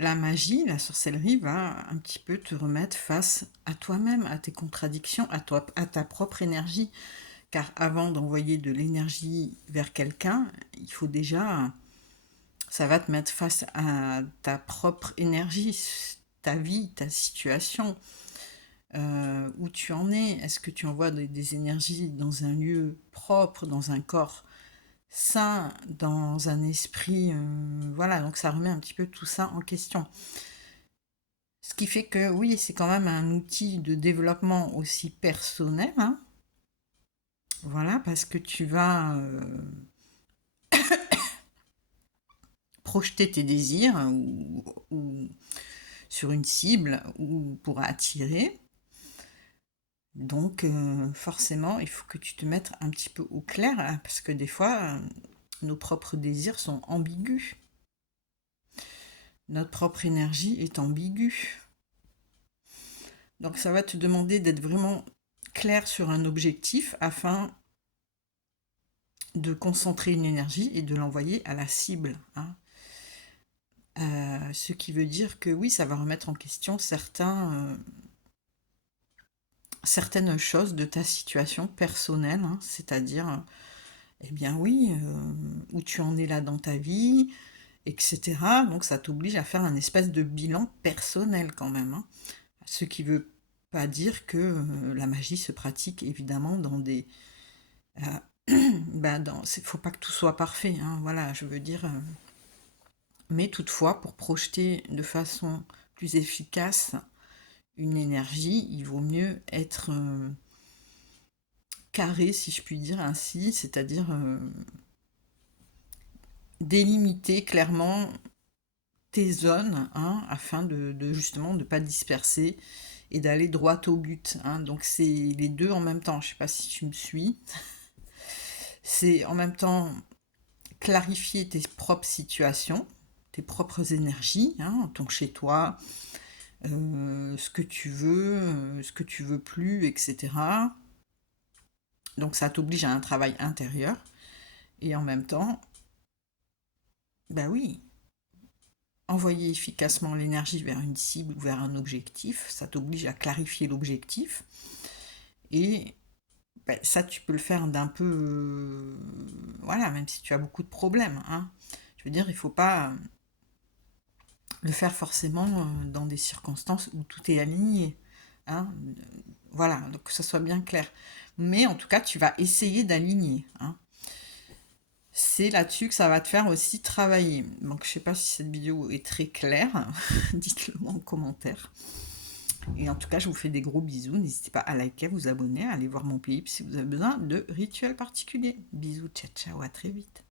la magie, la sorcellerie va un petit peu te remettre face à toi-même, à tes contradictions, à toi, à ta propre énergie. Car avant d'envoyer de l'énergie vers quelqu'un, il faut déjà, ça va te mettre face à ta propre énergie, ta vie, ta situation, où tu en es. Est-ce que tu envoies des énergies dans un lieu propre, dans un corps sain, dans un esprit, voilà, donc ça remet un petit peu tout ça en question. Ce qui fait que oui, c'est quand même un outil de développement aussi personnel, hein. Voilà, parce que tu vas projeter tes désirs ou sur une cible ou pour attirer. Donc forcément, il faut que tu te mettes un petit peu au clair, hein, parce que des fois, nos propres désirs sont ambigus. Notre propre énergie est ambiguë. Donc ça va te demander d'être vraiment clair sur un objectif afin de concentrer une énergie et de l'envoyer à la cible, hein. Ce qui veut dire que oui, ça va remettre en question certaines choses de ta situation personnelle, hein, c'est-à-dire, eh bien oui, où tu en es là dans ta vie, etc. Donc ça t'oblige à faire un espèce de bilan personnel quand même, hein. Ce qui veut pas dire que la magie se pratique évidemment dans des... faut pas que tout soit parfait, hein, voilà, je veux dire... mais toutefois, pour projeter de façon plus efficace une énergie, il vaut mieux être carré, si je puis dire ainsi, c'est-à-dire délimiter clairement tes zones, hein, afin de justement ne pas disperser et d'aller droit au but, hein. Donc c'est les deux en même temps, je sais pas si tu me suis. C'est en même temps clarifier tes propres situations, tes propres énergies, hein, ton chez toi, ce que tu veux plus, etc. Donc ça t'oblige à un travail intérieur. Et en même temps, bah oui, envoyer efficacement l'énergie vers une cible ou vers un objectif, ça t'oblige à clarifier l'objectif. Et bah, ça, tu peux le faire d'un peu... voilà, même si tu as beaucoup de problèmes, hein. Je veux dire, il ne faut pas le faire forcément dans des circonstances où tout est aligné, hein. Voilà, donc que ça soit bien clair. Mais en tout cas, tu vas essayer d'aligner, hein. C'est là-dessus que ça va te faire aussi travailler. Donc, je sais pas si cette vidéo est très claire. Dites-le moi en commentaire. Et en tout cas, je vous fais des gros bisous. N'hésitez pas à liker, à vous abonner, à aller voir mon pays si vous avez besoin de rituels particuliers. Bisous, ciao, ciao, à très vite.